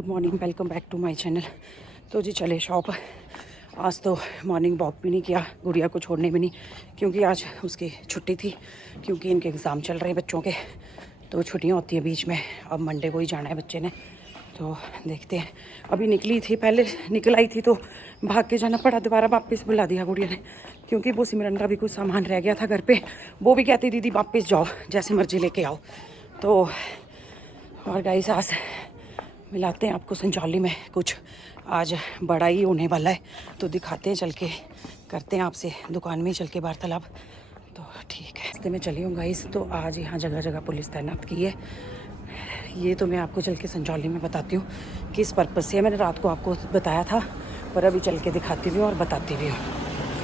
Good morning, welcome back to my channel. तो जी चले शॉप। आज तो मॉर्निंग वॉक भी नहीं किया, गुड़िया को छोड़ने भी नहीं, क्योंकि आज उसकी छुट्टी थी, क्योंकि इनके एग्ज़ाम चल रहे हैं बच्चों के, तो छुट्टियां होती हैं बीच में। अब मंडे को ही जाना है बच्चे ने, तो देखते हैं। अभी निकली थी, पहले निकल आई थी तो भाग के जाना पड़ा, दोबारा वापस बुला दिया गुड़िया ने, क्योंकि वो सिमरन का भी कुछ सामान रह गया था घर पे। वो भी कहती दीदी वापस जाओ, जैसे मर्जी लेके आओ। तो और गाइस आज मिलाते हैं आपको संजौली में, कुछ आज बड़ा ही होने वाला है, तो दिखाते हैं चल के, करते हैं आपसे दुकान में ही चल के वार्तालाप। तो ठीक है, रास्ते में चली हूँ गाइस। तो आज यहाँ जगह जगह पुलिस तैनात की है। ये तो मैं आपको चल के संजौली में बताती हूँ किस पर्पज़ से। मैंने रात को आपको बताया था, पर अभी चल के दिखाती भी हूँ और बताती भी हूँ।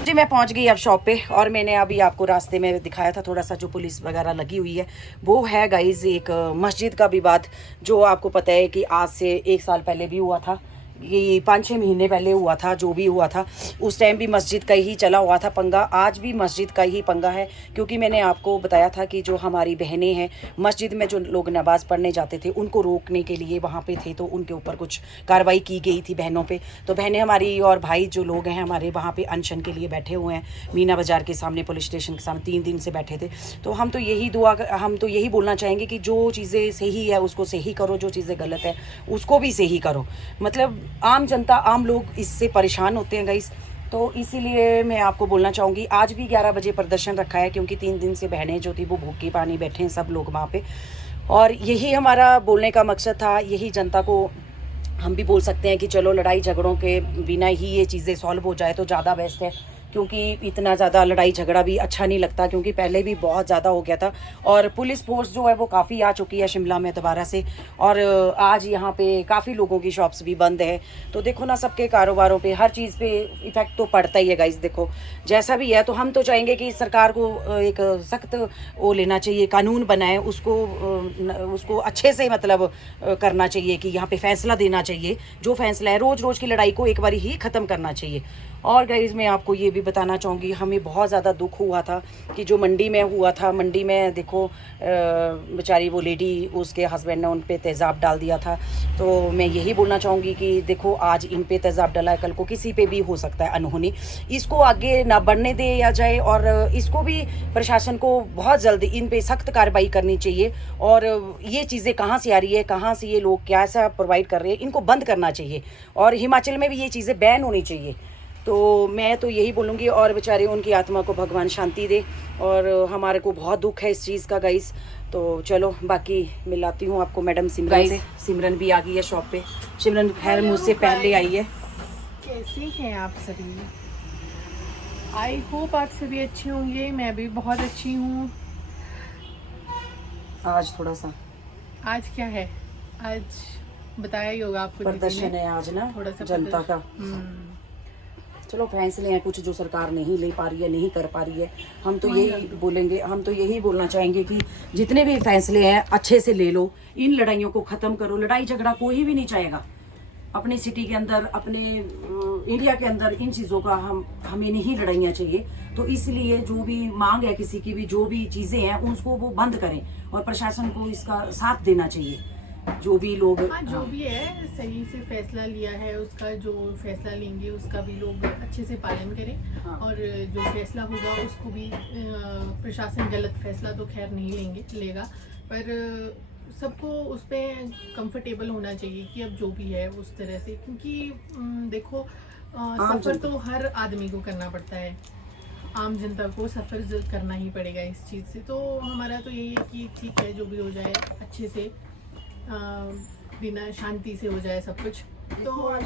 जी मैं पहुंच गई अब शॉप पे, और मैंने अभी आपको रास्ते में दिखाया था थोड़ा सा जो पुलिस वगैरह लगी हुई है, वो है गाइज एक मस्जिद का विवाद, जो आपको पता है कि आज से 1 साल पहले भी हुआ था, ये 5-6 महीने पहले हुआ था। जो भी हुआ था उस टाइम भी मस्जिद का ही चला हुआ था पंगा, आज भी मस्जिद का ही पंगा है। क्योंकि मैंने आपको बताया था कि जो हमारी बहनें हैं मस्जिद में, जो लोग नमाज पढ़ने जाते थे उनको रोकने के लिए वहाँ पे थे, तो उनके ऊपर कुछ कार्रवाई की गई थी बहनों पे। तो बहनें हमारी और भाई जो लोग हैं हमारे वहाँ पे अनशन के लिए बैठे हुए हैं, मीना बाज़ार के सामने, पुलिस स्टेशन के सामने 3 दिन से बैठे थे। तो हम तो यही बोलना चाहेंगे कि जो चीज़ें सही है उसको सही करो, जो चीज़ें गलत है उसको भी सही करो। मतलब आम जनता, आम लोग इससे परेशान होते हैं गाइस। तो इसीलिए मैं आपको बोलना चाहूँगी, आज भी 11 बजे प्रदर्शन रखा है, क्योंकि 3 दिन से बहनें जो थी वो भूखी पानी बैठे हैं सब लोग वहाँ पे। और यही हमारा बोलने का मकसद था, यही जनता को हम भी बोल सकते हैं कि चलो लड़ाई झगड़ों के बिना ही ये चीज़ें सॉल्व हो जाए तो ज़्यादा बेस्ट है, क्योंकि इतना ज़्यादा लड़ाई झगड़ा भी अच्छा नहीं लगता, क्योंकि पहले भी बहुत ज़्यादा हो गया था। और पुलिस फोर्स जो है वो काफ़ी आ चुकी है शिमला में दोबारा से, और आज यहाँ पे काफ़ी लोगों की शॉप्स भी बंद है। तो देखो ना, सबके कारोबारों पे, हर चीज़ पे इफ़ेक्ट तो पड़ता ही है गाइस। देखो जैसा भी है, तो हम तो चाहेंगे कि सरकार को एक सख्त वो लेना चाहिए, कानून बनाए, उसको अच्छे से मतलब करना चाहिए, कि यहाँ पे फैसला देना चाहिए। जो फैसला है, रोज़ रोज़ की लड़ाई को एक बार ही ख़त्म करना चाहिए। और गाइस मैं आपको ये भी बताना चाहूँगी, हमें बहुत ज़्यादा दुख हुआ था कि जो मंडी में हुआ था, मंडी में देखो बेचारी वो लेडी, उसके हस्बैंड ने उन पे तेज़ाब डाल दिया था। तो मैं यही बोलना चाहूँगी कि देखो आज इन पे तेज़ाब डाला है, कल को किसी पे भी हो सकता है अनहोनी। इसको आगे ना बढ़ने दिया जाए, और इसको भी प्रशासन को बहुत जल्दी इन पे सख्त कार्रवाई करनी चाहिए। और ये चीज़ें कहाँ से आ रही है, कहाँ से ये लोग क्या ऐसा प्रोवाइड कर रहे हैं, इनको बंद करना चाहिए। और हिमाचल में भी ये चीज़ें बैन होनी चाहिए। तो मैं तो यही बोलूँगी, और बेचारे उनकी आत्मा को भगवान शांति दे। और हमारे को बहुत दुख है इस चीज़ का गाइस। तो चलो बाकी मिलाती हूँ आपको मैडम सिमरन से। सिमरन भी आ गई है शॉप पे। सिमरन खैर मुझसे पहले आई है। कैसे हैं आप सभी? आई होप आप सभी अच्छे होंगे। मैं भी बहुत अच्छी हूँ। आज थोड़ा सा, आज क्या है? आज बताया ही होगा आपको, प्रदर्शन है आज ना, थोड़ा सा जनता का। चलो फैसले हैं कुछ जो सरकार नहीं ले पा रही है, नहीं कर पा रही है। हम तो यही बोलेंगे, हम तो यही बोलना चाहेंगे कि जितने भी फैसले हैं अच्छे से ले लो, इन लड़ाइयों को ख़त्म करो। लड़ाई झगड़ा कोई भी नहीं चाहेगा अपने सिटी के अंदर, अपने इंडिया के अंदर। इन चीज़ों का हमें नहीं लड़ाइयाँ चाहिए। तो इसलिए जो भी मांग है किसी की भी, जो भी चीज़ें हैं उसको वो बंद करें, और प्रशासन को इसका साथ देना चाहिए। जो भी लोग जो भी है सही से फैसला लिया है, उसका जो फैसला लेंगे उसका भी लोग अच्छे से पालन करें। और जो फैसला होगा उसको भी प्रशासन गलत फैसला तो खैर नहीं लेगा, पर सबको उस पर कंफर्टेबल होना चाहिए कि अब जो भी है उस तरह से। क्योंकि देखो सफ़र तो हर आदमी को करना पड़ता है, आम जनता को सफ़र करना ही पड़ेगा इस चीज़ से। तो हमारा तो यही है कि ठीक है, जो भी हो जाए अच्छे से, बिना शांति से हो जाए सब कुछ। तो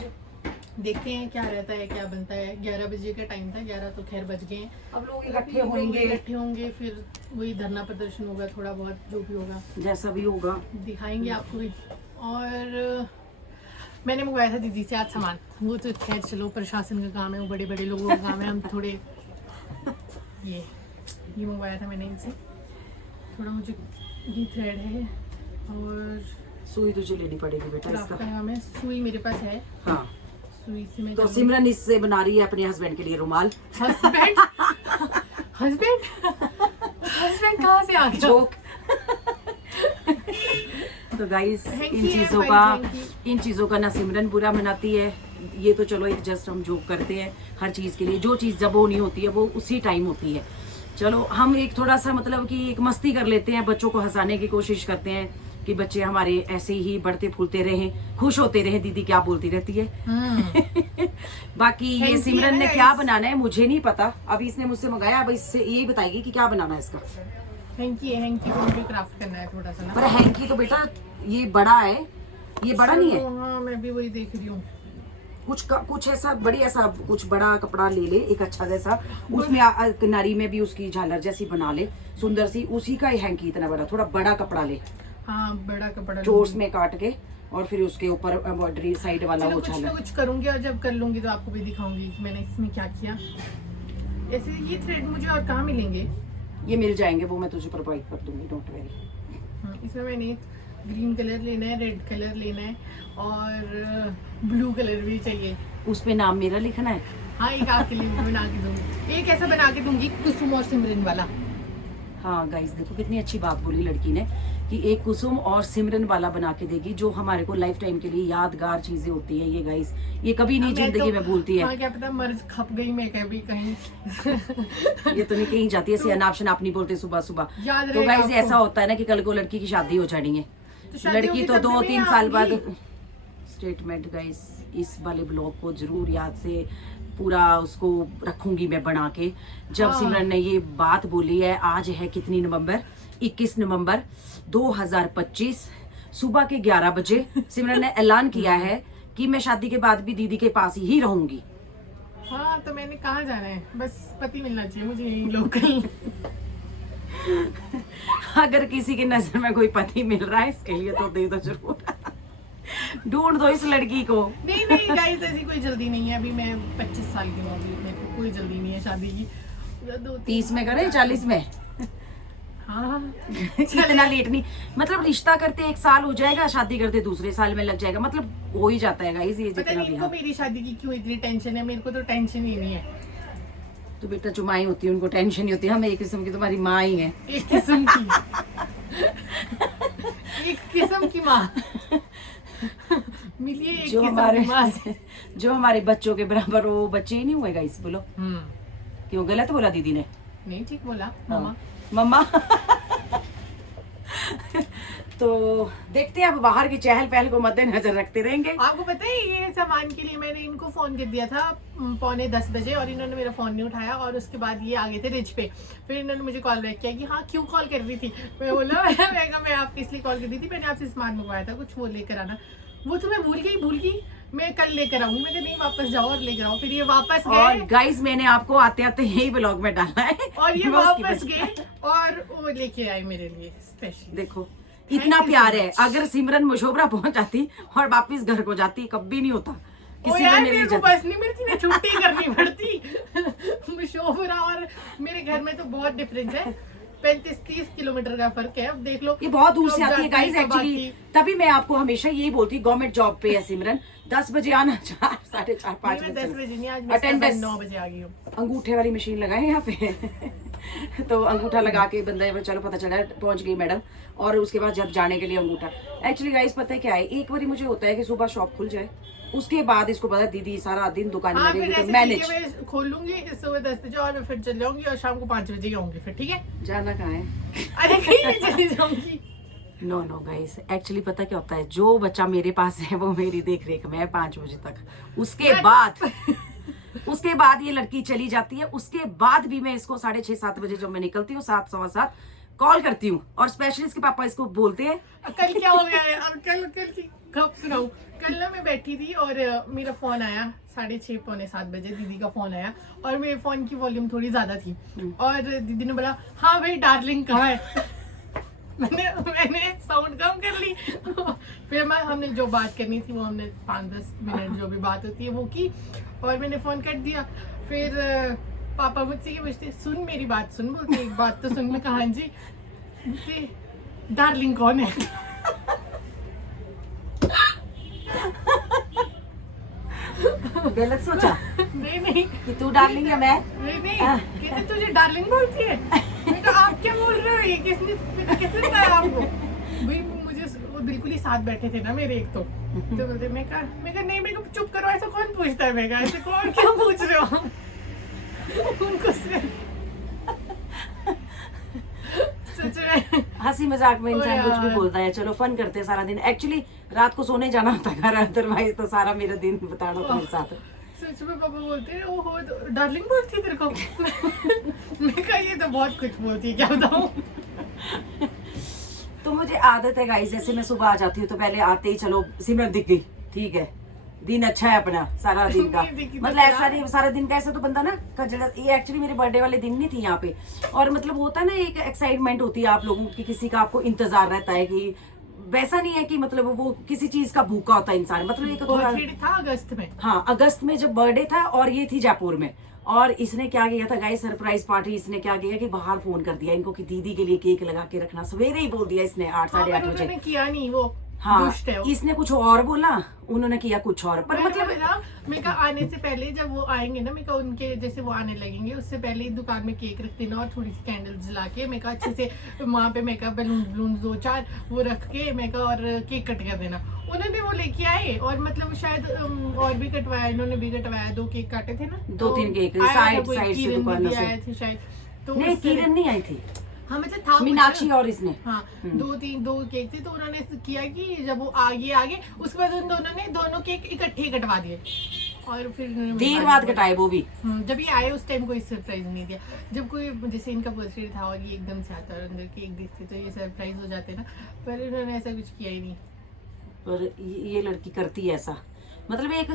देखते हैं क्या रहता है, क्या बनता है। 11 बजे का टाइम था, 11 तो खैर बज गए हैं। अब लोग इकट्ठे होंगे, फिर वही धरना प्रदर्शन होगा, थोड़ा बहुत जो भी होगा, जैसा भी होगा दिखाएंगे आपको भी। और मैंने मंगवाया था दीदी से आज सामान, वो तो खैर चलो प्रशासन का काम है, वो बड़े बड़े लोगों का काम है। हम थोड़े ये मंगवाया था मैंने इनसे। थोड़ा मुझे ये थ्रेड है, और सुई तुझे लेनी पड़ेगी बेटा। इसका काम है, सुई मेरे पास है। हाँ, सुई से मैं तो सिमरन इससे बना रही है अपने हस्बैंड के लिए रुमाल। हस्बैंड हस्बैंड कहाँ से आ गया? जोक। तो गाइस हैंकी इन है, चीज़ों का ना सिमरन बुरा मनाती है, ये तो चलो एक जस्ट हम जोक करते हैं हर चीज़ के लिए, जो चीज़ जब होनी होती है वो उसी टाइम होती है। चलो हम एक थोड़ा सा मतलब कि एक मस्ती कर लेते हैं, बच्चों को हंसाने की कोशिश करते हैं कि बच्चे हमारे ऐसे ही बढ़ते फूलते रहें, खुश होते रहें। दीदी क्या बोलती रहती है। बाकी ये हैंकी सिमरन है ने guys। क्या बनाना है मुझे नहीं पता, अभी इसने मुझसे मंगाया, अब इससे यही बताएगी कि क्या बनाना है इसका। हैंकी है, हैंकी को मुझे क्राफ्ट करना है थोड़ा सा ना। पर हैंकी तो बेटा ये बड़ा है, ये बड़ा नहीं है। हाँ मैं भी वही देख रही हूँ। कुछ ऐसा कुछ बड़ा कपड़ा ले ले एक अच्छा जैसा, उसमें किनारी में भी उसकी झालर जैसी बना ले सुंदर सी, उसी का ही हैंकी इतना बड़ा, थोड़ा बड़ा कपड़ा ले। हाँ बड़ा कपड़ा चोर्स में काट के और फिर उसके ऊपर एम्ब्रॉयडरी साइड वाला वो कुछ ना झालर। कुछ करूंगी और जब कर लूंगी तो आपको भी दिखाऊंगी कि मैंने इसमें क्या किया। ऐसे ये थ्रेड मुझे और कहाँ मिलेंगे? ये मिल जाएंगे, वो मैं तुझे प्रोवाइड कर दूंगी, डोंट वेरी। इसमें मैंने ग्रीन कलर लेना है, रेड कलर लेना है और ब्लू कलर भी चाहिए। उस पे नाम मेरा लिखना है। हाँ एक आपके लिए मैं बना के दूंगी, एक ऐसा बना के दूंगी कुसुम और सिमरन वाला। हाँ गाइस देखो कितनी अच्छी बात बोली लड़की ने कि एक कुसुम और सिमरन वाला बना के देगी, जो हमारे को लाइफ टाइम के लिए यादगार चीजें होती है ये गाइस, ये कभी नहीं जिंदगी में भूलती है। हाँ क्या पता मर्ज खप गई मैं कभी कहीं। ये तो नहीं कहीं जाती है, ऐसे अनाप शनाप नहीं बोलते सुबह सुबह। याद तो रहेगा गाइस आपको। ऐसा होता है ना कि कल को लड़की की शादी हो जानी है, तो शादी लड़की होगी तो तब भी 2-3 मैं साल बाद। आऊंगी। स्टेटमेंट गाइस इस वाले ब्लॉग को जरूर याद से पूरा उसको रखूंगी मैं बना के। जब हाँ। सिमरन ने ये बात बोली है, आज है कितनी नवंबर, 21 नवंबर 2025 सुबह के 11 बजे सिमरन ने ऐलान किया है कि मैं शादी के बाद भी दीदी के पास ही रहूंगी। हाँ तो मैंने कहाँ जाना है, बस पति मिलना चाहिए मुझे यही लोकल। अगर किसी की नजर में कोई पति मिल रहा है इसके लिए तो दे दो जरूर। ढूंढ दो इस लड़की को। नहीं नहीं गाइस ऐसी कोई जल्दी नहीं है, अभी मैं 25 साल की हूँ, अभी मेरे को कोई जल्दी नहीं है शादी की। 30 में करे 40 में। हाँ इतना लेट नहीं, मतलब रिश्ता करते 1 साल हो जाएगा, शादी करते दूसरे साल में लग जाएगा, मतलब हो ही जाता है गाइस ये पता जितना नहीं भी। इनको हाँ मेरी शादी की क्यों इतनी टेंशन है, मेरे को तो टेंशन ही नहीं है। तो बेटा जो माई होती है उनको टेंशन नहीं होती, हम एक किस्म की तुम्हारी माँ ही है। एक किस्म की एक किस्म की माँ मिलिए, एक जो किस्म हमारे की माँ से। जो हमारे बच्चों के बराबर वो बच्चे ही नहीं हुए गाइस। बोलो क्यों गलत बोला दीदी ने? नहीं ठीक बोला हाँ। मामा। मम्मा। तो देखते हैं अब बाहर की चहल पहल को मद्देनजर रखते रहेंगे। आपको पता है ये सामान के लिए मैंने इनको फोन कर दिया था 9:45 बजे और इन्होंने मेरा फोन नहीं उठाया, और उसके बाद ये आगे थे रिच पे। फिर इन्होंने मुझे कॉल बैक किया कि हाँ क्यों कॉल कर रही थी। मैं बोला मैं आपको इसलिए कॉल कर दी थी, मैंने आपसे सामान मंगवाया था कुछ, वो लेकर आना। वो तो मैं भूल गई, मैं कल लेकर आऊंगी। मैंने नहीं वापस जाओ और लेकर आओ। फिर ये वापस और गए गाइस मैंने आपको आते आते यही ब्लॉग में डाला है और ये मैं उसकी वापस वजह- गए और वो लेके आए मेरे लिए स्पेशल। देखो इतना Thank you प्यार so है। much. अगर सिमरन मुशोबरा पहुंच जाती और वापस घर को जाती, कभी नहीं होता। ओ किसी यार ने मेरे नहीं को जाती। बस नहीं मिलती ना, छुट्टी करनी पड़ती। मुशोबरा और मेरे घर में तो बहुत डिफरेंस है, 35-30 किलोमीटर का फर्क है। अब देख लो ये बहुत दूर से कब आती है जाती गाइस कब एक्चुअली। आती। तभी मैं आपको हमेशा यही बोलती हूँ, गवर्नमेंट जॉब पे है सिमरन, 10 बजे आना, 4, 4:30, 5 नहीं, मैं 10 बजे बजे नहीं, आज मैं Attendance। 9 बजे आ गई हूँ। अंगूठे वाली मशीन लगाए यहाँ पे। तो अंगूठा लगा के बंदा चलो पता चला पहुंच गई मैडम, और उसके बाद जब जाने के लिए अंगूठा। एक्चुअली गाइस पता है क्या है, एक बार मुझे होता है कि सुबह शॉप खुल जाए, उसके बाद इसको पता दीदी सारा दिन दुकान में हाँ फिर रहेगी तो ऐसे मैनेज। ठीक है, मैं खोल लूंगी सुबह 10 बजे और मैं फिर चल जाऊंगी और शाम को 5 बजे ही आऊंगी फिर, ठीक है? जाना कहाँ है? अरे कहीं नहीं चली जाऊंगी। नो गाइस, एक्चुअली पता क्या होता है, जो बच्चा मेरे पास है वो मेरी देख रेख में है 5 बजे तक। उसके बाद ये लड़की चली जाती है। उसके बाद भी मैं इसको 6:30-7 बजे जब मैं निकलती हूँ, 7, 7:15 कॉल करती हूँ, और स्पेशली इसके पापा इसको बोलते हैं। कल क्या हो गया है, और कल की खब सुनाऊं। कल ना मैं बैठी थी और मेरा फोन आया 6:30 पौने 7 बजे, दीदी का फोन आया और मेरे फोन की वॉल्यूम थोड़ी ज्यादा थी और दीदी ने बोला हाँ भाई डार्लिंग कहाँ है। मैंने साउंड कम कर ली। फिर हमने जो बात करनी थी वो हमने 5-10 मिनट जो भी बात होती है वो की, और मैंने फोन कट दिया। फिर पापा मुझसे ये पूछते सुन मेरी बात सुन, बोलते एक बात तो सुन। मैं कहा हाँ जी। बोलते डार्लिंग कौन है? गलत सोचा नहीं कि तू डार्लिंग है मैं? नहीं कहते तुझे डार्लिंग बोलती है। मैं कहा आप क्या बोल रहे हो, ये किसने बताया आपको? भाई मुझे वो बिल्कुल ही साथ बैठे थे ना मेरे, एक तो बोलते मैं कहा नहीं, मेरे को चुप करो, ऐसा कौन पूछता है, मैं कहा ऐसे कौन क्यों पूछ रहे हो उनको सच में हंसी मजाक में इंसान ओ कुछ भी यार। बोलता है, चलो फन करते हैं सारा दिन। एक्चुअली रात को सोने जाना होता है घर, अदरवाइज तो सारा मेरा दिन बिताना होता है मेरे साथ। सच में पापा बोलते हैं ओहो डार्लिंग बोलती है तेरे को मैं कहा ये तो बहुत कुछ बोलती है, क्या बताऊं। तो मुझे आदत है गाइस, जैसे मैं सुबह आ जाती हूँ तो पहले आते ही चलो सिमरन दिख गई, ठीक है दिन अच्छा है अपना सारा दिन का। नहीं दिखी तो मतलब ऐसा नहीं सारा दिन का, ऐसा तो बंदा ना ये एक्चुअली मेरे बर्थडे वाले दिन नहीं थी यहाँ पे, और मतलब होता है ना एक एक्साइटमेंट होती है आप लोगों की, किसी का आपको इंतजार रहता है कि वैसा नहीं है कि मतलब वो किसी चीज का भूखा होता है इंसान, मतलब एक थोड़ा बर्थडे था अगस्त में। हाँ अगस्त में जब बर्थडे था, और ये थी जयपुर में। और इसने क्या किया था गाइस, सरप्राइज पार्टी इसने क्या किया कि बाहर फोन कर दिया इनको कि दीदी के लिए केक लगा के रखना, सवेरे ही बोल दिया इसने 8 साढ़े 8 बजे। उन्होंने किया नहीं, वो हाँ दुष्ट है वो। इसने कुछ और बोला, उन्होंने किया कुछ और, पर मतलब मैं कहा आने से पहले जब वो आएंगे ना, मैं कहा उनके जैसे वो आने लगेंगे उससे पहले ही दुकान में केक रख देना और थोड़ी सी कैंडल जला के, मैं कहा अच्छे से वहाँ पे मैं कहा बलून 2-4 वो रख के मैं कहा और केक कट कर देना। उन्होंने वो लेके आए और मतलब शायद और भी कटवाया, इन्होंने भी कटवाया, 2 केक काटे थे ना, 2-3 केक आया था साइड कोई, साइड से किरण दुकानों दीदी से। आए थे शायद, तो नहीं उससे- किरण नहीं आई थी, हाँ मतलब था कुछ। मीनाक्षी और इसने। हाँ 2 केक थे, तो उन्होंने किया कि जब वो आगे उसके बाद उन दोनों ने दोनों केक इकट्ठे ही कटवा दिए, और फिर उन्होंने देर बाद कटाए वो भी। जब ये आए उस टाइम कोई सरप्राइज नहीं दिया, जब कोई जैसे इनका बर्थडे था और ये एकदम से आता और अंदर केक देखते तो ये सरप्राइज हो जाते ना, पर इन्होंने ऐसा कुछ किया ही नहीं। पर ये लड़की करती है ऐसा, मतलब एक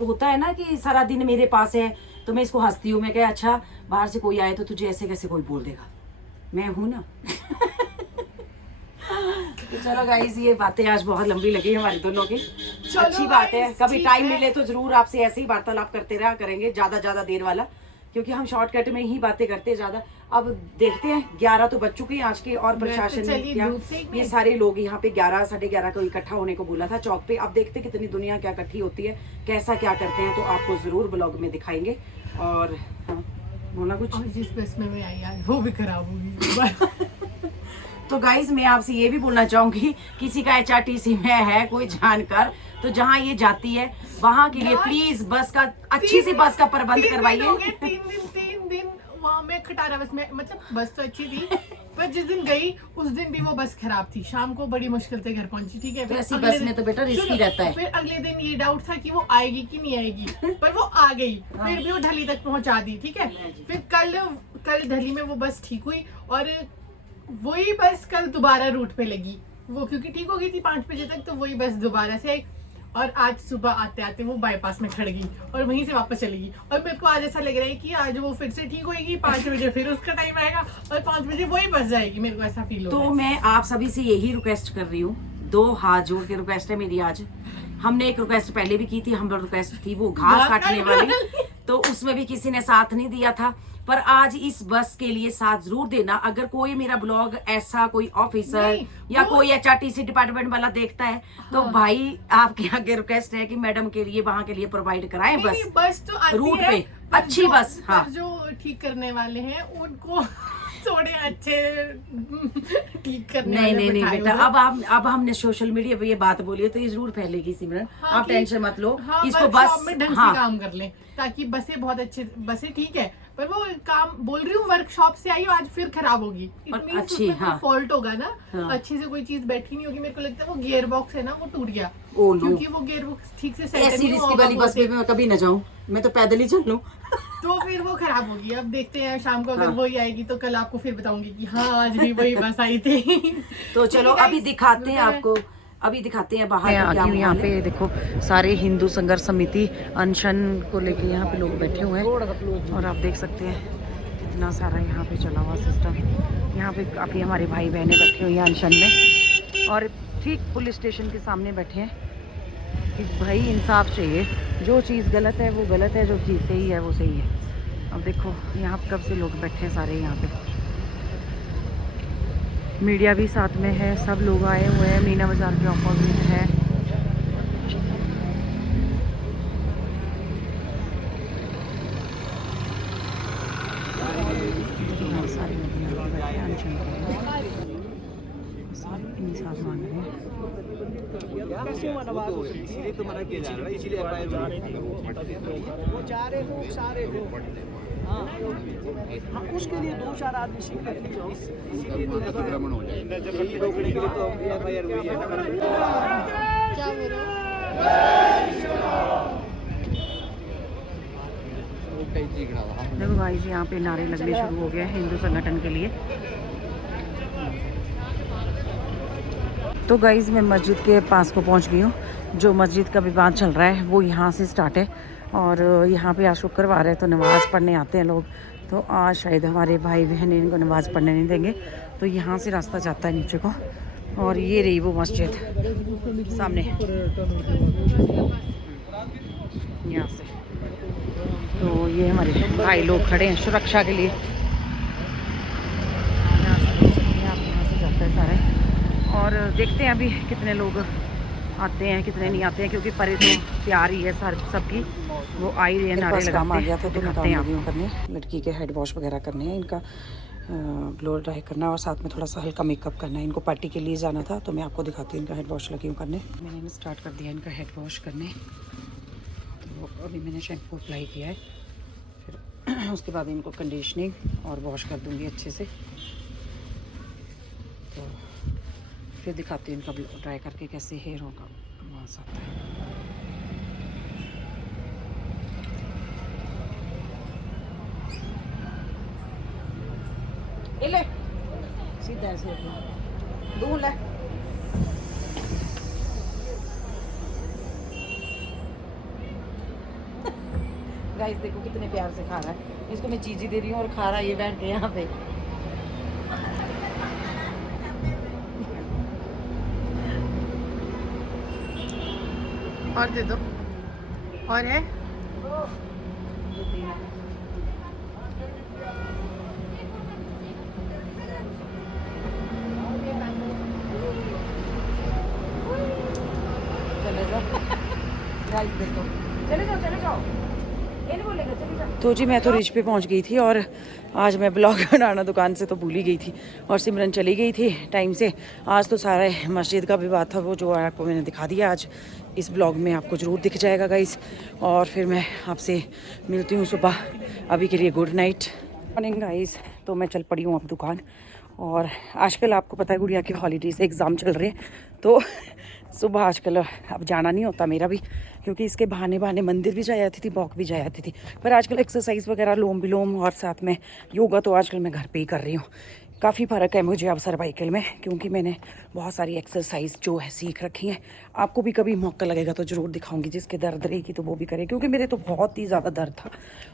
होता है ना कि सारा दिन मेरे पास है तो मैं इसको हंसती हूँ, मैं कह अच्छा बाहर से कोई आए तो तुझे ऐसे कैसे कोई बोल देगा, मैं हूं ना। तो चलो गाइस ये बातें आज बहुत लंबी लगी हमारी दोनों की, अच्छी बात है, guys, कभी ठीक टाइम है। मिले तो जरूर आपसे ऐसे ही वार्तालाप करते रहा करेंगे, ज्यादा देर वाला, क्योंकि हम शॉर्टकट में ही बातें करते हैं ज्यादा। अब देखते हैं 11 तो बज चुके हैं आज के, और प्रशासन ने चलिए क्या धूप से एक ये मिनट। सारे लोग यहाँ पे 11 साढ़े 11 को इकट्ठा होने को बोला था चौक पे। अब देखते कितनी दुनिया क्या इकट्ठी होती है, कैसा क्या करते हैं, तो आपको जरूर ब्लॉग में दिखाएंगे। और हाँ बोला कुछ। और जिस बस में मैं आई आज वो भी खराब होगी। तो गाइज मैं आपसे ये भी बोलना चाहूंगी, किसी का HRTC में है कोई जानकार तो जहाँ ये जाती है वहाँ के लिए प्लीज बस का अच्छी सी बस का प्रबंध करवाइए। 3 दिन वहाँ मैं खटारा बस में, मतलब बस तो अच्छी थी पर जिस दिन गई उस दिन भी वो बस खराब थी, शाम को बड़ी मुश्किल से घर पहुंची, ठीक है। तो ऐसी अगले बस दिन- में तो बेटा रिस्की सुनो, रहता है। फिर अगले दिन ये डाउट था कि वो आएगी कि नहीं आएगी, पर वो आ गई, फिर भी वो ढली तक पहुंचा दी, ठीक है। फिर कल ढली में वो बस ठीक हुई और वही बस कल दोबारा रूट पे लगी वो, क्योंकि ठीक हो गई थी 5 बजे तक, तो वही बस दोबारा से आई और आज सुबह आते आते वो बाईपास में खड़ गई और वहीं से वापस चलेगी। और मेरे को आज ऐसा लग रहा है कि आज वो फिर से ठीक होएगी, 5 बजे फिर उसका टाइम आएगा और 5 बजे वही बस जाएगी, मेरे को ऐसा फील हो रहा तो है। मैं आप सभी से यही रिक्वेस्ट कर रही हूँ, 2 हाथ जोड़ के रिक्वेस्ट है मेरी आज। हमने एक रिक्वेस्ट पहले भी की थी, हम रिक्वेस्ट थी वो घास काटने वाली, तो उसमें भी किसी ने साथ नहीं दिया था, पर आज इस बस के लिए साथ जरूर देना। अगर कोई मेरा ब्लॉग ऐसा कोई ऑफिसर नहीं, या वो- कोई HRTC डिपार्टमेंट वाला देखता है तो भाई आपके आगे रिक्वेस्ट है कि मैडम के लिए वहां के लिए प्रोवाइड कराएं नहीं, बस नहीं, बस तो आती रूट है, पे, पर अच्छी जो- बस, हाँ। पर जो ठीक करने वाले हैं उनको थोड़े अच्छे ठीक करने नहीं वाले नहीं नहीं बिठाए बेटा, उधर। अब हमने सोशल मीडिया पे ये बात बोली है तो ये जरूर फैलेगी सिमरन, हाँ, आप कि- टेंशन मत लो। हाँ, इसको वर्कशॉप बस में ढंग हाँ से काम कर लें, ताकि बसें बहुत अच्छे, बसें ठीक है पर वो काम बोल रही हूँ वर्कशॉप से आई हो आज फिर खराब होगी, और अच्छी, हाँ। फॉल्ट होगा ना, हाँ। अच्छे से कोई चीज बैठी नहीं होगी। मेरे को लगता है वो गियर बॉक्स है ना वो टूट गया, ओ नो, क्योंकि वो गियर बॉक्स ठीक से सेट ऐसी नहीं रिस्की होगा वाली बस में मैं कभी ना जाऊं, मैं तो पैदल ही चल लूं। तो फिर वो खराब होगी। अब देखते हैं शाम को अगर हाँ। वही आएगी तो कल आपको फिर बताऊंगी कि हाँ आज भी वही बस आई थी। तो चलो ठीक है, अभी दिखाते हैं मिलते हैं। आपको, अभी दिखाते हैं बाहर मैं का आ क्या गई हूँ यहाँ माहौल है। पे, देखो सारे हिंदू संघर्ष समिति अनशन को लेके यहाँ पे लोग बैठे हुए हैं और आप देख सकते हैं कितना सारा यहाँ पे चला हुआ सिस्टम। यहाँ पे काफ़ी हमारे भाई बहनें बैठे हुए हैं अनशन में, और ठीक पुलिस स्टेशन के सामने बैठे हैं कि भाई इंसाफ चाहिए, जो चीज़ गलत है वो गलत है, जो चीज़ सही है वो सही है। अब देखो यहाँ कब से लोग बैठे हैं सारे, यहाँ पे मीडिया भी साथ में है, सब लोग आए हुए हैं, मीना बाजार के ऑपोजिट है। हाँ, सारे लोग यहाँ पे बैठे हैं अनशन के लिए। सारे साथ मांग रहे हैं। इसीलिए तो मना किया जा रहा है, इसीलिए FIR वो जा रहे लोग सारे लोग, हाँ उसके लिए 2-4 आदमी सीक्रेटली जाओ, इसीलिए तो अतिक्रमण हो जाएगा। यही रोकने के लिए तो FIR हुई है। क्या बोल रहे हो? देखो भाई जी यहाँ पे नारे लगने शुरू हो गए हैं हिंदू संगठन के लिए। तो गाइज़ मैं मस्जिद के पास को पहुँच गई हूँ। जो मस्जिद का विवाद चल रहा है वो यहाँ से स्टार्ट है और यहाँ पे आज शुक्रवार है तो नमाज़ पढ़ने आते हैं लोग। तो आज शायद हमारे भाई बहन इनको नमाज़ पढ़ने नहीं देंगे, तो यहाँ से रास्ता जाता है नीचे को। और ये रही वो मस्जिद सामने यहाँ से। तो ये हमारे भाई लोग खड़े हैं सुरक्षा के लिए। यहाँ से जाता है सारे और देखते हैं अभी कितने लोग आते हैं कितने नहीं आते हैं, क्योंकि परे तो प्यार ही है सबकी। वो आ ही रही है, नारे काम आ गया था तो मैं लगाते काम हैं लगी हूँ करने। लड़की के हेड वॉश वगैरह करने हैं, इनका ब्लो ड्राई करना और साथ में थोड़ा सा हल्का मेकअप करना है। इनको पार्टी के लिए जाना था तो मैं आपको दिखाती हूँ। इनका हेड वॉश लगी हूँ करने। मैंने स्टार्ट कर दिया इनका हेड वॉश करने। तो अभी मैंने शैम्पू अप्लाई किया है, फिर उसके बाद इनको कंडीशनिंग और वॉश कर दूँगी अच्छे से। तो फिर दिखाती हूँ इनका ब्लो ड्राई करके कैसे हेयर होगा वहाँ से आता है। ले सीधा ऐसे दो ले। गाइस देखो कितने प्यार से खा रहा है। इसको मैं चीज़ी दे रही हूँ और खा रहा है ये बैठ के यहाँ पे। और दे दो। और है चले जाओ गाइस देखो, चले जाओ चले जाओ। ये नहीं बोलेगा चले जाओ। तो जी मैं तो रिच पे पहुंच गई थी और आज मैं ब्लॉग बनाना दुकान से तो भूल ही गई थी और सिमरन चली गई थी टाइम से। आज तो सारा मस्जिद का भी बात था वो जो आपको मैंने दिखा दिया। आज इस ब्लॉग में आपको ज़रूर दिख जाएगा गाइस। और फिर मैं आपसे मिलती हूँ सुबह। अभी के लिए गुड नाइट। Morning guys. तो मैं चल पड़ी हूँ अब दुकान। और आजकल आपको पता है गुड़िया के हॉलीडेज एग्ज़ाम चल रहे हैं तो सुबह आजकल अब जाना नहीं होता मेरा भी, क्योंकि इसके बहाने बहाने मंदिर भी जा जाती थी, वॉक भी जा जाती थी। पर आजकल एक्सरसाइज वगैरह लोम विलोम और साथ में योगा तो आजकल मैं घर पे ही कर रही हूँ। काफ़ी फ़र्क है मुझे अब सर्वाइकल में, क्योंकि मैंने बहुत सारी एक्सरसाइज जो है सीख रखी हैं। आपको भी कभी मौका लगेगा तो ज़रूर दिखाऊंगी। जिसके दर्द रहेगी तो वो भी करे, क्योंकि मेरे तो बहुत ही ज़्यादा दर्द था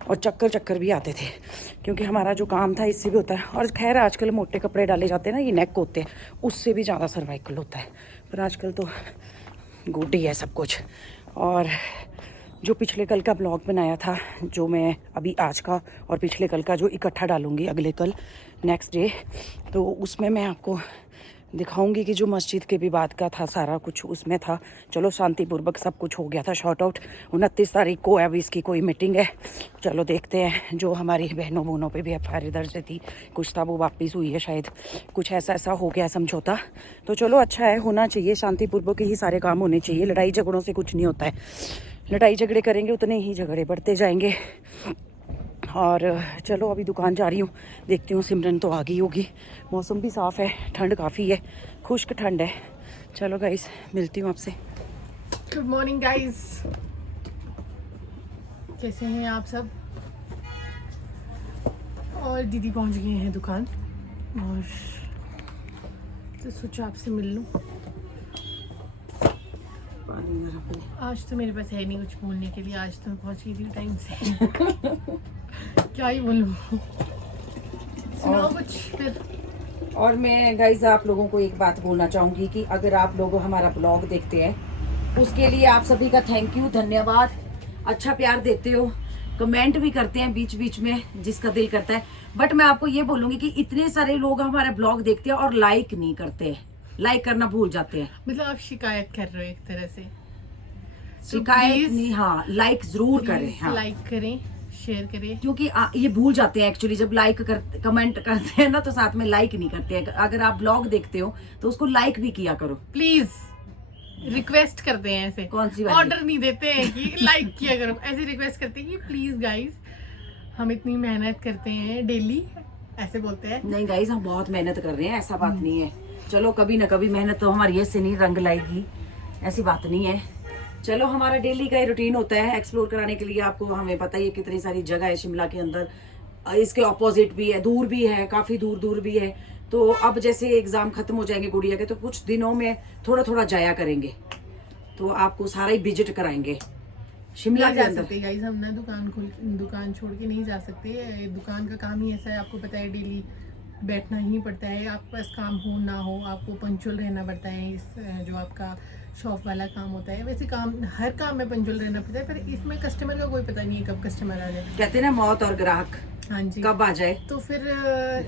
और चक्कर भी आते थे, क्योंकि हमारा जो काम था इससे भी होता है। और खैर आजकल मोटे कपड़े डाले जाते हैं ना, ये नेक होते हैं, उससे भी ज़्यादा सर्वाइकल होता है। पर आजकल तो गुड ही है सब कुछ। और जो पिछले कल का ब्लॉग बनाया था, जो मैं अभी आज का और पिछले कल का जो इकट्ठा डालूंगी अगले कल नेक्स्ट डे, तो उसमें मैं आपको दिखाऊंगी कि जो मस्जिद के विवाद का था सारा कुछ उसमें था। चलो शांतिपूर्वक सब कुछ हो गया था शॉर्ट आउट। 29 तारीख को अभी इसकी कोई मीटिंग है, चलो देखते हैं। जो हमारी बहनों बहनों पे भी FIR दर्ज थी, कुछ था वो वापस हुई है शायद, कुछ ऐसा हो गया समझौता। तो चलो अच्छा है, होना चाहिए, शांतिपूर्वक ही सारे काम होने चाहिए। लड़ाई झगड़ों से कुछ नहीं होता है। लड़ाई झगड़े करेंगे उतने ही झगड़े बढ़ते जाएंगे। और चलो अभी दुकान जा रही हूँ, देखती हूँ। सिमरन तो आ गई होगी, मौसम भी साफ़ है, ठंड काफ़ी है, खुश्क ठंड है। चलो गाइस मिलती हूँ आपसे। गुड मॉर्निंग गाइस, कैसे हैं आप सब? और दीदी पहुंच गए हैं दुकान और तो सोचा आपसे मिल लूँ। आज तो मेरे पास है नहीं कुछ बोलने के लिए, आज तो मैं पहुंच गई थी टाइम से। क्या ही बोलूँ, सुनाओ कुछ फिर। और मैं गाइस आप लोगों को एक बात बोलना चाहूँगी कि अगर आप लोग हमारा ब्लॉग देखते हैं उसके लिए आप सभी का थैंक यू, धन्यवाद। अच्छा प्यार देते हो, कमेंट भी करते हैं बीच बीच में जिसका दिल करता है। बट मैं आपको ये बोलूँगी कि इतने सारे लोग हमारे ब्लॉग देखते हैं और लाइक नहीं करते, लाइक करना भूल जाते हैं। मतलब आप शिकायत कर रहे हो एक तरह से। शिकायत नहीं, हाँ लाइक जरूर करें। हाँ लाइक करें, शेयर करें। क्योंकि ये भूल जाते हैं एक्चुअली, जब लाइक कमेंट करते हैं ना तो साथ में लाइक नहीं करते हैं। अगर आप ब्लॉग देखते हो तो उसको लाइक भी किया करो प्लीज, रिक्वेस्ट करते हैं ऐसे, कौन सी वाली? ऑर्डर नहीं देते हैं कि लाइक किया करो, ऐसे रिक्वेस्ट करते हैं कि प्लीज गाइस, हम इतनी मेहनत करते हैं डेली, ऐसे बोलते हैं। नहीं गाइज, हम बहुत मेहनत कर रहे हैं, ऐसा बात नहीं है। चलो कभी ना कभी मेहनत तो हमारी ऐसे नहीं रंग लाएगी, ऐसी बात नहीं है। चलो हमारा डेली का रूटीन होता है एक्सप्लोर कराने के लिए। आपको हमें पता ही है कितनी सारी जगह है शिमला के अंदर, इसके ऑपोजिट भी है, दूर भी है, काफ़ी दूर दूर भी है। तो अब जैसे एग्ज़ाम ख़त्म हो जाएंगे गुड़िया के, तो कुछ दिनों में थोड़ा थोड़ा जाया करेंगे, तो आपको सारा ही विजिट कराएंगे शिमला नहीं के जा अंदर। सकते गाइस, हम ना दुकान छोड़ के नहीं जा सकते। दुकान का काम ही ऐसा है, आपको पता है, डेली बैठना ही पड़ता है। आपके पास काम हो ना हो, आपको पंक्चुअल रहना पड़ता है। इस जो आपका शॉप वाला काम होता है, वैसे काम हर काम में पंक्चुअल रहना पड़ता है, पर इसमें कस्टमर का कोई पता नहीं है कब कस्टमर आ जाए। कहते हैं ना, मौत और ग्राहक हाँ जी, कब आ जाए। तो फिर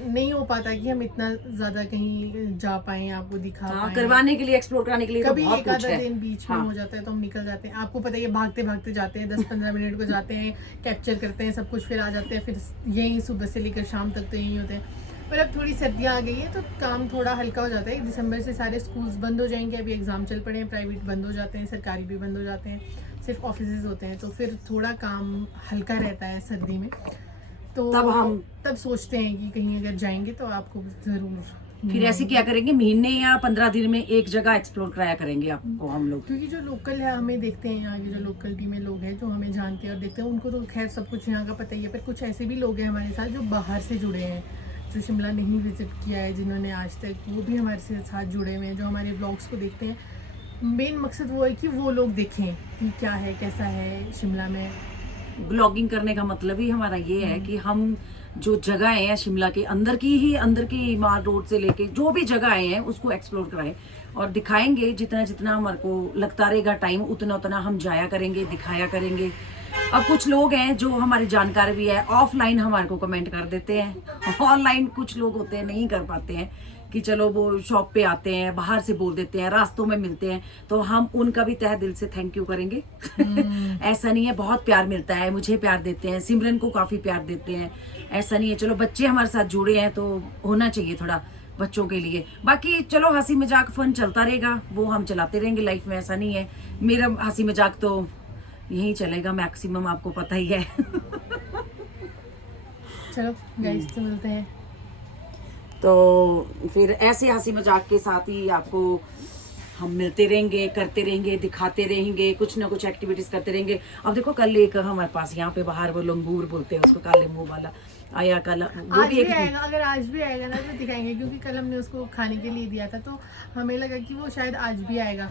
नहीं हो पाता कि हम इतना ज्यादा कहीं जा पाए, आपको दिखा पाए। करवाने के लिए, एक्सप्लोर कराने के लिए तो कभी बहुत एक कुछ आधा है। दिन बीच में हो जाता है तो हम निकल जाते हैं। आपको पता है, भागते भागते जाते हैं, 10-15 मिनट को जाते हैं, कैप्चर करते हैं सब कुछ, फिर आ जाते हैं। फिर यही सुबह से लेकर शाम तक तो यही होते हैं। पर अब थोड़ी सर्दियाँ आ गई है तो काम थोड़ा हल्का हो जाता है। दिसंबर से सारे स्कूल्स बंद हो जाएंगे, अभी एग्जाम चल पड़े हैं, प्राइवेट बंद हो जाते हैं, सरकारी भी बंद हो जाते हैं, सिर्फ ऑफिस होते हैं, तो फिर थोड़ा काम हल्का रहता है सर्दी में। तो तब सोचते हैं कि कहीं अगर जाएंगे तो आपको जरूर। फिर ऐसे क्या करेंगे, महीने या 15 दिन में एक जगह एक्सप्लोर कराया करेंगे आपको हम लोग। क्योंकि जो लोकल है, हमें देखते हैं यहाँ के जो लोकलिटी में लोग हैं जो हमें जानते हैं और देखते हैं, उनको तो खैर सब कुछ यहाँ का पता ही है। पर कुछ ऐसे भी लोग हैं हमारे साथ जो बाहर से जुड़े हैं, जो शिमला नहीं विजिट किया है, जिन्होंने आज तक, वो भी हमारे साथ जुड़े हुए हैं, जो हमारे ब्लॉग्स को देखते हैं। मेन मकसद वो है कि वो लोग देखें कि क्या है, कैसा है शिमला में। ब्लॉगिंग करने का मतलब ही हमारा ये है कि हम जो जगह है शिमला के अंदर की माल रोड से लेके जो भी जगह हैं उसको एक्सप्लोर कराएं और दिखाएंगे। जितना जितना हमारे को लगता रहेगा टाइम, उतना उतना हम जाया करेंगे, दिखाया करेंगे। अब कुछ लोग हैं जो हमारे जानकार भी है, ऑफलाइन हमारे को कमेंट कर देते हैं, ऑनलाइन कुछ लोग होते हैं नहीं कर पाते हैं कि चलो वो शॉप पे आते हैं, बाहर से बोल देते हैं, रास्तों में मिलते हैं, तो हम उनका भी तहे दिल से थैंक यू करेंगे। ऐसा नहीं है, बहुत प्यार मिलता है, मुझे प्यार देते हैं, सिमरन को काफ़ी प्यार देते हैं। ऐसा नहीं है, चलो बच्चे हमारे साथ जुड़े हैं तो होना चाहिए थोड़ा बच्चों के लिए। बाकी चलो हंसी मजाक फन चलता रहेगा, वो हम चलाते रहेंगे लाइफ में, ऐसा नहीं है। मेरा हंसी मजाक तो यही चलेगा मैक्सिमम, आपको पता ही है। चलो गाइस, तो मिलते हैं। तो फिर ऐसे हंसी मजाक के साथ ही आपको हम मिलते रहेंगे, करते रहेंगे, दिखाते रहेंगे, कुछ ना कुछ एक्टिविटीज करते रहेंगे। अब देखो कल एक हमारे पास यहाँ पे बाहर वो लंगूर बोलते हैं उसको, काले मुंह वाला आया कल, वो आज भी भी एक आएगा, अगर आज भी आएगा ना तो दिखाएंगे, क्योंकि कल हमने उसको खाने के लिए दिया था तो हमें लगा कि वो शायद आज भी आएगा।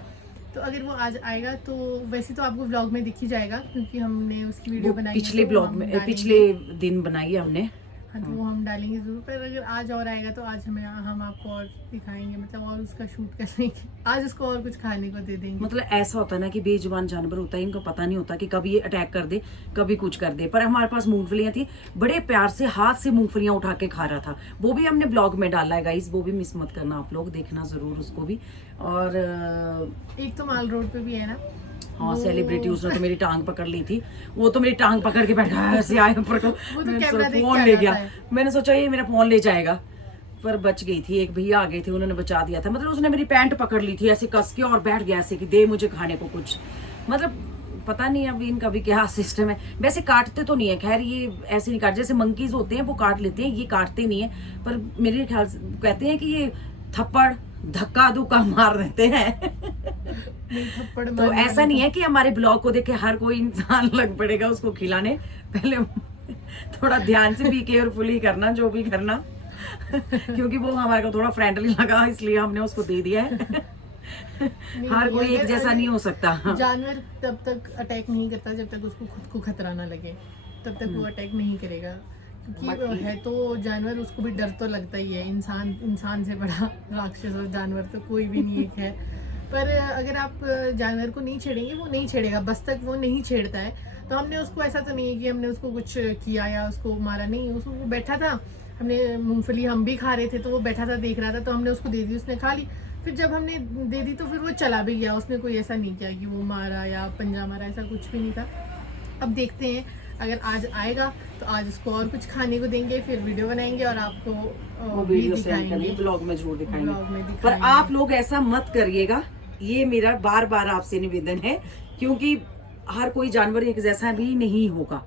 तो अगर वो आज आएगा तो वैसे तो आपको व्लॉग में दिख ही जाएगा, क्योंकि हमने उसकी वीडियो बनाई है, पिछले तो ब्लॉग हम में डालेंगे। पिछले दिन बनाई है हमने। हाँ, तो वो हम डालेंगे जरूर। पर अगर आज और आएगा तो आज हम आपको और दिखाएंगे, मतलब और उसका शूट करने की, आज उसको और कुछ खाने को दे देंगे। मतलब ऐसा होता है ना कि बेजुबान जानवर होता है, इनको पता नहीं होता कि कभी ये अटैक कर दे, कभी कुछ कर दे। पर हमारे पास मूंगफलियां थी, बड़े प्यार से हाथ से मूंगफलियां उठा के खा रहा था, वो भी हमने ब्लॉग में डाला है गाइस, वो भी मिस मत करना, आप लोग देखना जरूर उसको भी। और एक तो माल रोड पे भी है ना, हाँ, सेलिब्रिटी उसने तो मेरी टांग पकड़ ली थी, वो तो मेरी टांग पकड़ के बैठ गया ऐसे आए ऊपर को, वो तो कैमरा देख के फोन आ ले जाता गया। है। मैंने सोचा ये मेरा फोन ले जाएगा, पर बच गई थी। एक भैया आ गए थे, उन्होंने बचा दिया था। मतलब उसने मेरी पैंट पकड़ ली थी ऐसे कस के और बैठ गया ऐसे कि दे मुझे खाने को कुछ। मतलब पता नहीं अब इनका भी क्या सिस्टम है। वैसे काटते तो नहीं है, खैर ये ऐसे नहीं काट, जैसे मंकीज होते हैं वो काट लेते हैं, ये काटते नहीं है। पर मेरे ख्याल से कहते हैं कि ये थप्पड़ धक्का धुक्का मार देते हैं। तो ऐसा नहीं है कि हमारे ब्लॉग को देख के हर कोई इंसान लग पड़ेगा उसको खिलाने। पहले थोड़ा ध्यान से भी केयरफुली करना जो भी करना, क्योंकि वो हमारे को थोड़ा फ्रेंडली लगा इसलिए हमने उसको दे दिया है। हर कोई एक जैसा नहीं हो सकता। जानवर तब तक अटैक नहीं करता जब तक उसको खुद को खतरा ना लगे, तब तक वो अटैक नहीं करेगा। क्योंकि है तो जानवर, उसको भी डर तो लगता ही है। इंसान से बड़ा राक्षस और जानवर तो कोई भी नहीं एक है। पर अगर आप जानवर को नहीं छेड़ेंगे, वो नहीं छेड़ेगा, बस तक वो नहीं छेड़ता है। तो हमने उसको, ऐसा तो नहीं है कि हमने उसको कुछ किया या उसको मारा, नहीं। उसको वो बैठा था, हमने मूंगफली हम भी खा रहे थे तो वो बैठा था देख रहा था, तो हमने उसको दे दी, उसने खा ली। फिर जब हमने दे दी तो फिर वो चला भी गया, उसने कोई ऐसा नहीं किया कि वो मारा या पंजा मारा, ऐसा कुछ भी नहीं था। अब देखते हैं, अगर आज आएगा तो आज उसको और कुछ खाने को देंगे, फिर वीडियो बनाएंगे और आपको वो भी वीडियो सेंड दिखाएंगे, करेंगे, ब्लॉग में जरूर ब्लॉग में दिखाएंगे। पर दिखाएंगे। आप लोग ऐसा मत करिएगा, ये मेरा बार बार आपसे निवेदन है, क्योंकि हर कोई जानवर एक जैसा भी नहीं होगा।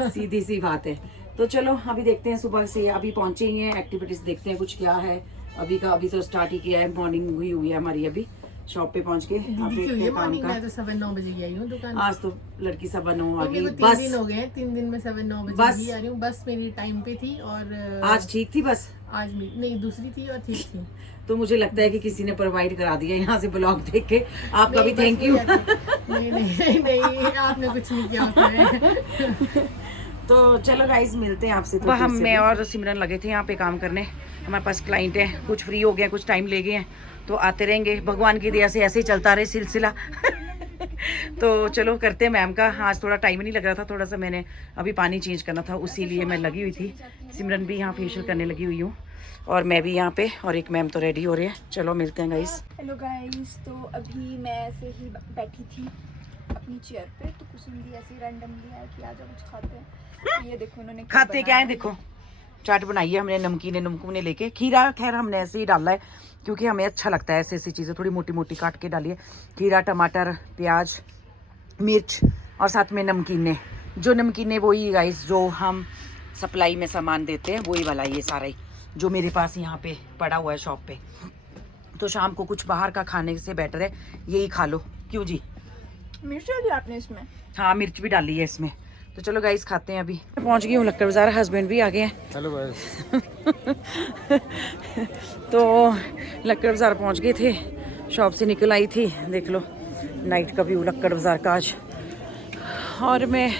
सीधी सी बात है। तो चलो अभी देखते हैं, सुबह से अभी पहुंचे ही हैं, एक्टिविटीज देखते हैं कुछ क्या है अभी का। अभी तो स्टार्ट ही किया है, मॉर्निंग हुई है हमारी, अभी शॉप पे पहुंच के अब दीदी देखते क्यों हैं ये काम मॉर्निंग का। में तो 7-9 बजे ही आई हूँ दुकान। आज तो लड़की 7-9 आ गई, मेरे को 3 बस दिन हो गए हैं, 3 दिन में 7-9 बजे बस। ही आ रही हूँ। बस मेरी टाइम पे थी और आज ठीक थी बस। आज नहीं, दूसरी थी और ठीक थी। तो मुझे लगता है कि किसी ने प्रोवाइड करा दिया यहाँ से ब्लॉग देख के, आपका भी नहीं, बस थैंक यू। नहीं नहीं नहीं, आपने कुछ नहीं किया होता है। तो चलो गाइस मिलते हैं आपसे। सुबह हम मैं और सिमरन लगे थे यहाँ पे काम करने। हमारे पास क्लाइंट है, कुछ फ्री हो गए, कुछ टाइम ले गए हैं, तो आते रहेंगे। भगवान की दया से ऐसे ही चलता रहे सिलसिला। तो चलो करते हैं मैम का। आज थोड़ा टाइम नहीं लग रहा था, थोड़ा सा मैंने अभी पानी चेंज करना था, उसी लिए मैं लगी हुई थी। सिमरन भी यहाँ फेशियल करने लगी हुई हूँ और मैं भी यहाँ पे, और एक मैम तो रेडी हो रही है। चलो मिलते हैं गाइस। हेलो गाइस, तो अभी मैं ऐसे ही बैठी थी अपनी चेयर पे, तो कुसुम भी ऐसे ही रैंडमली आया कि आजा कुछ खाते हैं। ये देखो उन्होंने खाते क्या है, देखो चाट बनाई है हमने, नमकीने लेके। खीरा खैर हमने ऐसे ही डाला है क्योंकि हमें अच्छा लगता है ऐसी ऐसी चीज़ें, थोड़ी मोटी मोटी काट के डालिए। खीरा, टमाटर, प्याज, मिर्च और साथ में नमकीने। जो नमकीने वही गाइस जो हम सप्लाई में सामान देते हैं, वही वाला ये सारा ही जो मेरे पास यहाँ पे पड़ा हुआ है शॉप पे। तो शाम को कुछ बाहर का खाने से बेटर है यही खा लो। क्यों जी? मिर्च डाली आपने इसमें? हाँ मिर्च भी डाली है इसमें। तो चलो गाइस खाते हैं। अभी पहुंच गई हूँ लक्कड़ बाजार, हस्बैंड भी आ गए हैं। Hello guys. तो लक्कड़ बाजार पहुंच गए थे, शॉप से निकल आई थी। देख लो नाइट का व्यू लक्कड़ बाजार का आज। और मैं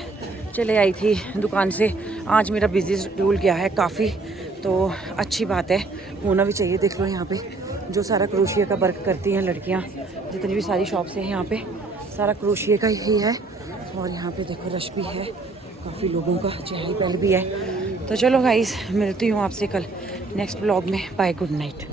चले आई थी दुकान से। आज मेरा बिजी शेड्यूल गया है काफ़ी, तो अच्छी बात है, होना भी चाहिए। देख लो यहाँ पे जो सारा क्रोशिया का वर्क करती हैं लड़कियाँ, जितनी भी सारी शॉप्स हैं यहाँ पे सारा क्रोशिया का ही है। और यहाँ पे देखो रश भी है काफ़ी लोगों का, चहल पहल भी है। तो चलो गाइस मिलती हूँ आपसे कल नेक्स्ट ब्लॉग में। Bye, good night.